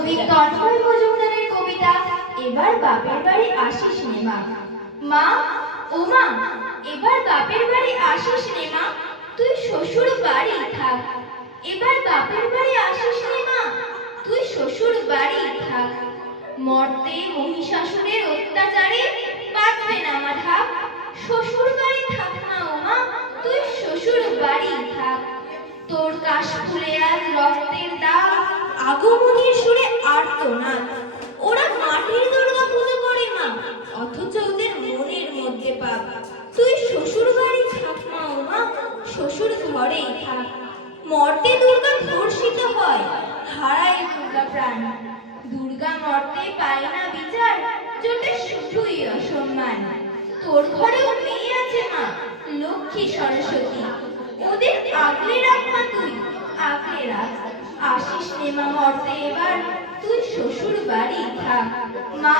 কবি তন্ময় মজুমদারের কবিতা এবার বাপের বাড়ি আসিস নে মা। মা, ও মা, এবার বাপের বাড়ি আসিস নে মা, তুই শ্বশুর বাড়ি থাক। এবার বাপের বাড়ি আসিস নে মা, তুই শ্বশুর বাড়ি থাক। মর্তে মহিষাসুরের অত্যাচারে বাঁচবে না মা ঠাক। শ্বশুর বাড়ি থাক না ও মা, তুই শ্বশুর বাড়ি থাক। তোর কাশ ফুলে আজ রক্তের দাগ, আগমনীর সুরে আর্তনাদ। ওরা মাটির দুর্গা পুজো করে মা, অথচ ওদের মনের মধ্যে পাপ। তুই শ্বশুর বাড়ি থাক না ও মা, শ্বশুর ঘরেই থাক। মর্তে দুর্গা ধর্ষিত হয়, হারায় দুর্গা প্রাণ। দুর্গা মর্তে পায় না বিচার, জোটে শুধুই অসম্মান। তোর ঘরেও মেয়ে আছে মা, লক্ষ্মী সরস্বতী, ওদের আগলে রাখ মা, তুই আগলে রাখ। আসিস নে মা মর্তে এবার, তুই শ্বশুর বাড়ি থাক। মা,